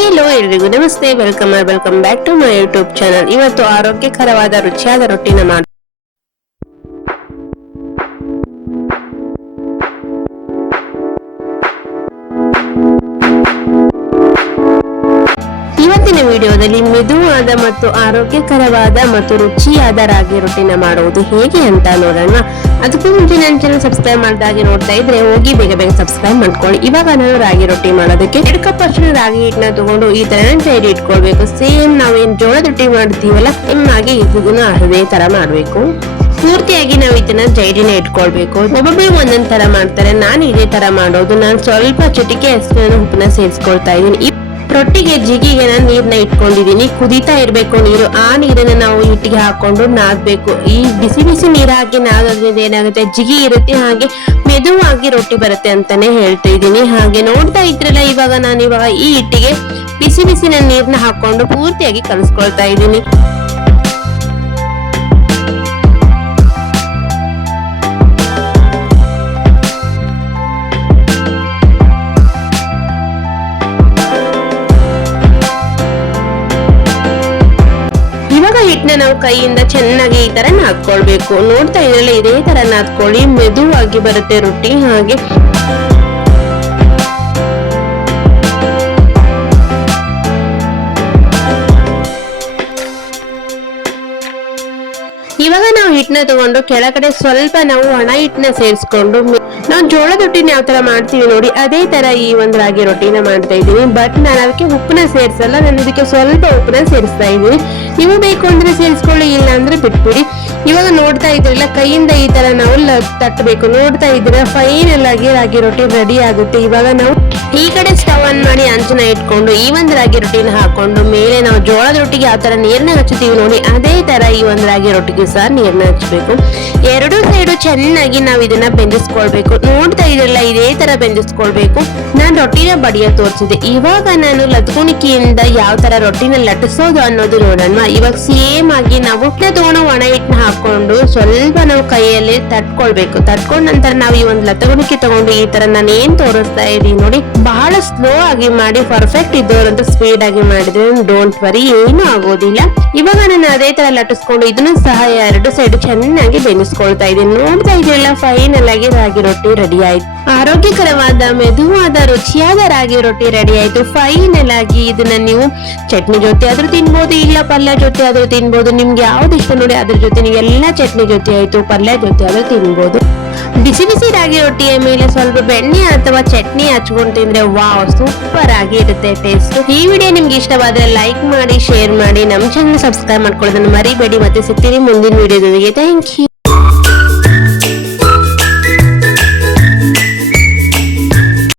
Hi hello ಎಲ್ರಿಗೂ ನಮಸ್ತೆ, welcome back to my YouTube channel. ಇವತ್ತು ಆರೋಗ್ಯಕರವಾದ ರುಚಿಯಾದ ರೊಟ್ಟಿನ ಮಾಡಿ ಇವತ್ತಿನ ವಿಡಿಯೋದಲ್ಲಿ ಮೆದುವಾದ ಮತ್ತು ಆರೋಗ್ಯಕರವಾದ ಮತ್ತು ರುಚಿಯಾದ ರಾಗಿ ರೊಟ್ಟಿನ ಮಾಡುವುದು ಹೇಗೆ ಅಂತ ನೋಡೋಣ. ಅದಕ್ಕೂ ಮುಂಚೆ ನನ್ನ ಚಾನಲ್ ಸಬ್ಸ್ಕ್ರೈಬ್ ಮಾಡಿದಾಗೆ ನೋಡ್ತಾ ಇದ್ರೆ ಹೋಗಿ ಬೇಗ ಸಾಬ್ಸ್ಕ್ರೈಬ್ ಮಾಡ್ಕೊಳ್ಳಿ. ಇವಾಗ ನಾನು ರಾಗಿ ರೊಟ್ಟಿ ಮಾಡೋದಕ್ಕೆ 2 ಕಪ್ ಅಷ್ಟು ರಾಗಿ ಹಿಟ್ಟನ್ನ ತಗೊಂಡು ಈ ತರ ಸೈಡ್ ಇಟ್ಕೊಳ್ಬೇಕು. ಸೇಮ್ ನಾವೇನ್ ಜೋಳದ ರೊಟ್ಟಿ ಮಾಡ್ತೀವಲ್ಲ ಹಾಗೆ ಇದನ್ನ ಅದೇ ತರ ಮಾಡ್ಬೇಕು. ಪೂರ್ತಿಯಾಗಿ ನಾವು ಇದನ್ನ ಜೈಡಿನ ಇಟ್ಕೊಳ್ಬೇಕು. ಒಬ್ಬೊಬ್ಬರು ಒಂದೊಂದ್ ತರ ಮಾಡ್ತಾರೆ, ನಾನು ಇದೇ ತರ ಮಾಡೋದು. ನಾನು ಸ್ವಲ್ಪ ಚಿಟಿಕೆ ಅಷ್ಟು ಉಪ್ಪನ್ನ ಸೇರಿಸ್ಕೊಳ್ತಾ ಇದ್ದೀನಿ. ರೊಟ್ಟಿಗೆ ಜಿಗಿಗೆ ನಾನು ನೀರ್ನ ಇಟ್ಕೊಂಡಿದೀನಿ. ಕುದೀತಾ ಇರ್ಬೇಕು ನೀರು. ಆ ನೀರನ್ನ ನಾವು ಹಿಟ್ಟಿಗೆ ಹಾಕೊಂಡು ನಾದ್ಬೇಕು. ಈ ಬಿಸಿ ನೀರ್ ಹಾಕಿ ನಾದೋದ್ರಿಂದ ಏನಾಗುತ್ತೆ, ಜಿಗಿ ಇರುತ್ತೆ, ಹಾಗೆ ಮೆದುವಾಗಿ ರೊಟ್ಟಿ ಬರುತ್ತೆ ಅಂತಾನೆ ಹೇಳ್ತಾ ಇದ್ದೀನಿ. ಹಾಗೆ ನೋಡ್ತಾ ಇದ್ರಲ್ಲ, ಇವಾಗ ಈ ಹಿಟ್ಟಿಗೆ ಬಿಸಿ ನೀರ್ನ ಹಾಕೊಂಡು ಪೂರ್ತಿಯಾಗಿ ಕಲಿಸ್ಕೊಳ್ತಾ ಇದ್ದೀನಿ. ಹಿಟ್ಟನ್ನ ನಾವು ಕೈಯಿಂದ ಚೆನ್ನಾಗಿ ಈ ತರ ನಾದ್ಕೊಳ್ಬೇಕು. ನೋಡ್ತಾ ಇದ್ರಲ್ಲ, ಇದೇ ತರ ನಾದ್ಕೊಳ್ಳಿ, ಮೆದುವಾಗಿ ಬರುತ್ತೆ ರೊಟ್ಟಿ. ಹಾಗೆ ಇವಾಗ ನಾವು ಹಿಟ್ಟನ್ನ ತಗೊಂಡು ಕೆಳಗಡೆ ಸ್ವಲ್ಪ ನಾವು ಒಣ ಹಿಟ್ಟನ್ನ ಸೇರಿಸ್ಕೊಂಡು ನಾವು ಜೋಳದ ರೊಟ್ಟಿನ ಯಾವ ತರ ಮಾಡ್ತೀವಿ ನೋಡಿ, ಅದೇ ತರ ಈ ಒಂದು ರಾಗಿ ರೊಟ್ಟಿನ ಮಾಡ್ತಾ ಇದ್ದೀನಿ. ಬಟ್ ನಾನು ಅದಕ್ಕೆ ಉಪ್ಪನ್ನ ಸೇರಿಸಲ್ಲ, ನಾನು ಇದಕ್ಕೆ ಸ್ವಲ್ಪ ಉಪ್ಪನ್ನ ಸೇರಿಸ್ತಾ ಇದ್ದೀನಿ. ನೀವು ಬೇಕು ಅಂದ್ರೆ ಸೇರಿಸ್ಕೊಳ್ಳಿ, ಇಲ್ಲ ಅಂದ್ರೆ ಬಿಟ್ಬಿಡಿ. ಇವಾಗ ನೋಡ್ತಾ ಇದ್ರಲ್ಲ, ಕೈಯಿಂದ ಈ ತರ ನಾವು ತಟ್ಟಬೇಕು. ನೋಡ್ತಾ ಇದ್ರೆ ಫೈನಲ್ ಆಗಿ ರಾಗಿ ರೊಟ್ಟಿ ರೆಡಿ ಆಗುತ್ತೆ. ಇವಾಗ ನಾವು ಈ ಕಡೆ ಸ್ಟವ್ ಆನ್ ಮಾಡಿ ಹಂಚನ ಇಟ್ಕೊಂಡು ಈ ಒಂದು ರಾಗಿ ರೊಟ್ಟಿನ ಹಾಕೊಂಡು ಮೇಲೆ ನಾವು ಜೋಳದ ರೊಟ್ಟಿಗೆ ಯಾವ ತರ ನೀರ್ನ ಹಚ್ಚುತ್ತೀವಿ ನೋಡಿ, ಅದೇ ತರ ಈ ಒಂದು ರಾಗಿ ರೊಟ್ಟಿಗೆ ಸಹ ನೀರ್ನ ಹಚ್ಚಬೇಕು. 2 ಸೈಡು ಚೆನ್ನಾಗಿ ನಾವು ಇದನ್ನ ಬೆಂದಿಸ್ಕೊಳ್ಬೇಕು. ನೋಡ್ತಾ ಇದ್ರಲ್ಲ, ಇದೇ ತರ ಬೆಂದಿಸ್ಕೊಳ್ಬೇಕು. ನಾನು ರೊಟ್ಟಿನ ಬಡಿಯ ತೋರಿಸಿದೆ. ಇವಾಗ ನಾನು ಲತ್ಗುಣಿಕೆಯಿಂದ ಯಾವ ತರ ರೊಟ್ಟಿನ ಲಟ್ಟಿಸೋದು ಅನ್ನೋದು ನೋಡೋಣ. ಇವಾಗ ಸೇಮ್ ಆಗಿ ನಾವು ತಗೊಂಡು ಒಣ ಹಿಟ್ಟನ್ನ ಹಾಕೊಂಡು ಸ್ವಲ್ಪ ನಾವು ಕೈಯಲ್ಲಿ ತಟ್ಕೊಳ್ಬೇಕು. ತಟ್ಕೊಂಡ ನಂತರ ನಾವು ಈ ಒಂದು ಲತ್ತಗುಣಿಕೆ ತಗೊಂಡು ಈ ತರ ನಾನು ಏನ್ ತೋರಿಸ್ತಾ ಇದೀನಿ ನೋಡಿ, ಬಹಳ ಸ್ಲೋ ಆಗಿ ಮಾಡಿ, ಪರ್ಫೆಕ್ಟ್ ಇದ್ದವರಂತ ಸ್ಪೀಡ್ ಆಗಿ ಮಾಡಿದ್ರೆ ಡೋಂಟ್ ವರಿ, ಏನು ಆಗೋದಿಲ್ಲ. ಇವಾಗ ನಾನು ಅದೇ ತರ ಲಟ್ಟಿಸ್ಕೊಂಡು ಇದನ್ನು ಸಹ 2 ಸೈಡ್ ಚೆನ್ನಾಗಿ ಬೆನ್ನಿಸ್ಕೊಳ್ತಾ ಇದ್ದೀನಿ. ನೋಡ್ತಾ ಇದೆಲ್ಲ, ಫೈನಲ್ ಆಗಿ ರಾಗಿ ರೊಟ್ಟಿ ರೆಡಿ ಆಯ್ತು. ಆರೋಗ್ಯಕರವಾದ ಮೆದುವಾದ ರುಚಿಯಾದ ರಾಗಿ ರೊಟ್ಟಿ ರೆಡಿ ಆಯ್ತು. ಫೈನಲ್ ಆಗಿ ಇದನ್ನ ನೀವು ಚಟ್ನಿ ಜೊತೆ ಆದ್ರೂ ತಿನ್ಬೋದು, ಇಲ್ಲ ಪಲ್ಯ ಜೊತೆ ಆದ್ರೂ ತಿನ್ಬೋದು. ನಿಮ್ಗೆ ಯಾವ್ದು ಇಷ್ಟ ನೋಡಿ ಅದ್ರ ಜೊತೆ ನೀವು ಎಲ್ಲ ಚಟ್ನಿ ಜೊತೆ ಆಯ್ತು, ಪಲ್ಯ ಜೊತೆ ಆದ್ರೂ ತಿನ್ಬೋದು. ಬಿಸಿ ರಾಗಿ ರೊಟ್ಟಿಯ ಮೇಲೆ ಸ್ವಲ್ಪ ಬೆಣ್ಣೆ ಅಥವಾ ಚಟ್ನಿ ಹಚ್ಕೊಂಡು ತಿಂದ್ರೆ ವಾವ್, ಸೂಪರ್ ಆಗಿ ಇರುತ್ತೆ ಟೇಸ್ಟ್. ಈ ವಿಡಿಯೋ ನಿಮ್ಗೆ ಇಷ್ಟವಾದ್ರೆ ಲೈಕ್ ಮಾಡಿ, ಶೇರ್ ಮಾಡಿ, ನಮ್ಮ ಚಾನಲ್ ಸಬ್ಸ್ಕ್ರೈಬ್ ಮಾಡ್ಕೊಳ್ಳೋದನ್ನ ಮರಿಬೇಡಿ. ಮತ್ತೆ ಸಿಗ್ತೀನಿ ಮುಂದಿನ ವಿಡಿಯೋದೊಂದಿಗೆ. Thank you.